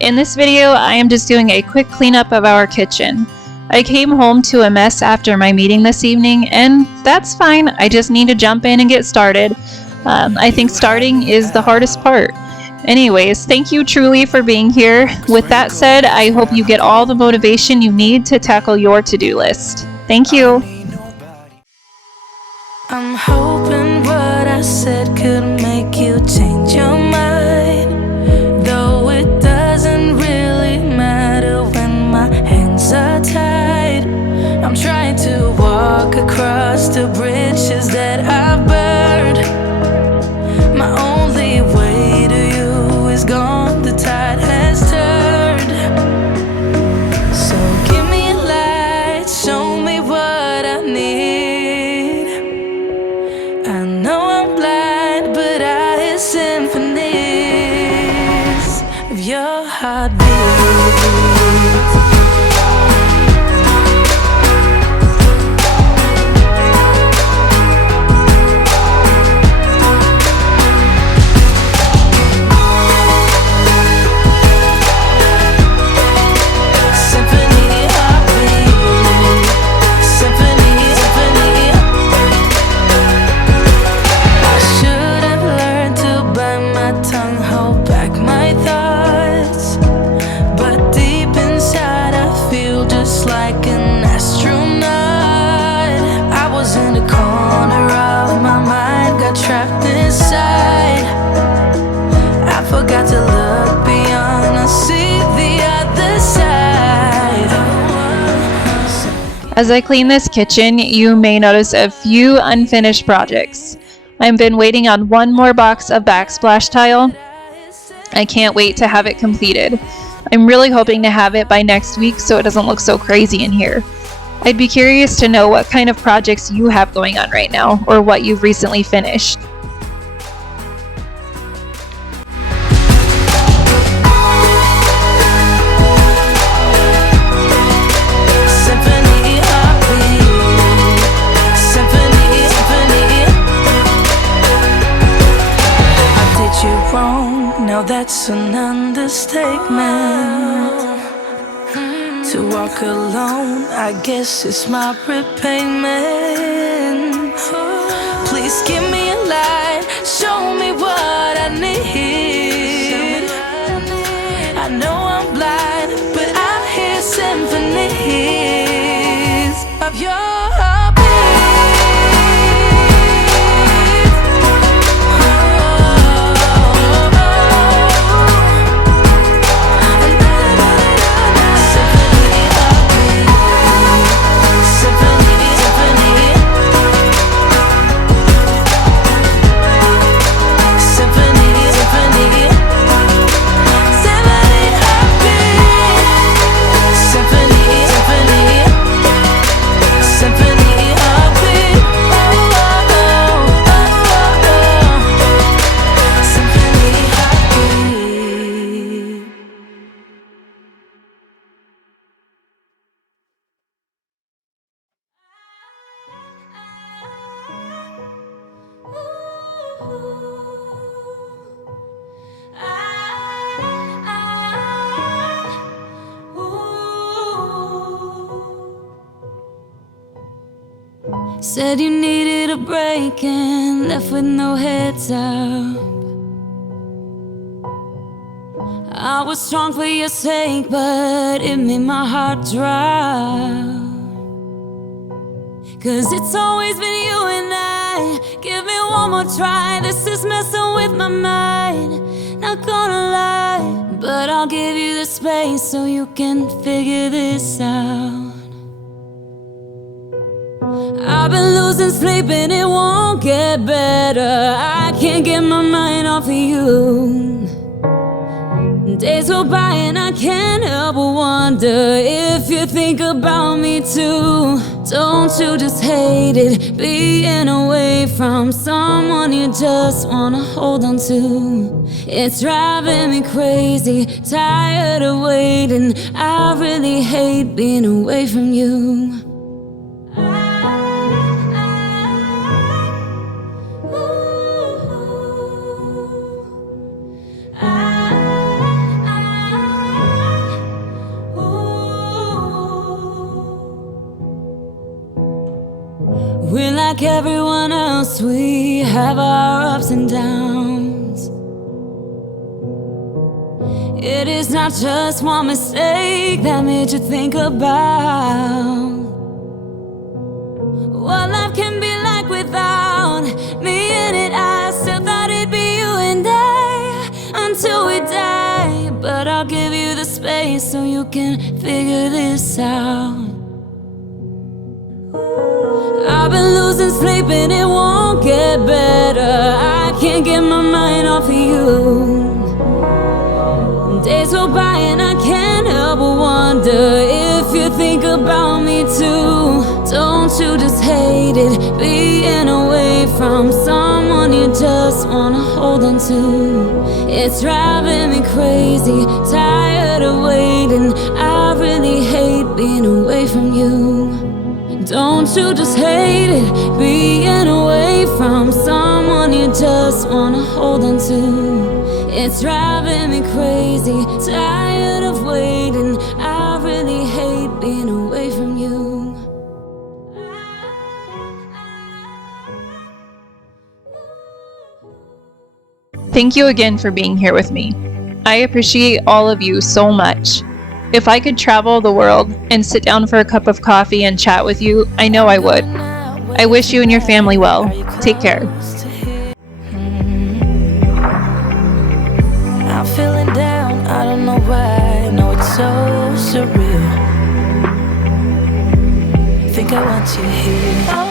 In this video, I am just doing a quick cleanup of our kitchen. I came home to a mess after my meeting this evening, and that's fine. I just need to jump in and get started. I think starting is the hardest part. Anyways, thank you truly for being here. With that said, I hope you get all the motivation you need to tackle your to-do list. Thank you. I'm hoping what I said could make you change your mind, though it doesn't really matter when my hands are tied. I'm trying to walk across the bridges that I've burned. My only way to you is gone, the tide has turned. So give me a light, show me what I need. I know I'm blind, but I hear symphonies of your heartbeat. Trapped inside, I forgot to look beyond, I see the other side. As I clean this kitchen, you may notice a few unfinished projects. I've been waiting on one more box of backsplash tile. I can't wait to have it completed. I'm really hoping to have it by next week so it doesn't look so crazy in here. I'd be curious to know what kind of projects you have going on right now, or what you've recently finished. I did you wrong, now that's an understatement. To walk alone, I guess it's my repayment. Please give me a light, show me what I need. I know I'm blind, but I hear symphonies of your heartbeat. Said you needed a break and left with no heads up. I was strong for your sake, but it made my heart drop. 'Cause it's always been you and I. Give me one more try, this is messing with my mind. Not gonna lie, but I'll give you the space so you can figure this out. I've been losing sleep and it won't get better. I can't get my mind off of you. Days go by and I can't help but wonder if you think about me too. Don't you just hate it, being away from someone you just wanna hold on to? It's driving me crazy, tired of waiting. I really hate being away from you. like everyone else, we have our ups and downs. It is not just one mistake that made you think about what life can be like without me in it. I still thought it'd be you and I until we die. But I'll give you the space so you can figure this out. I've been losing sleep and it won't get better. I can't get my mind off of you. Days go by and I can't help but wonder if you think about me too. Don't you just hate it, being away from someone you just wanna hold on to? It's driving me crazy, tired of waiting. I really hate being away from you. Don't you just hate it, being away from someone you just wanna hold on to? It's driving me crazy, tired of waiting. I really hate being away from you. Thank you again for being here with me. I appreciate all of you so much. If I could travel the world and sit down for a cup of coffee and chat with you, I know I would. I wish you and your family well. Take care. I'm feeling down, I don't know why. No, it's so surreal. Think I want you here.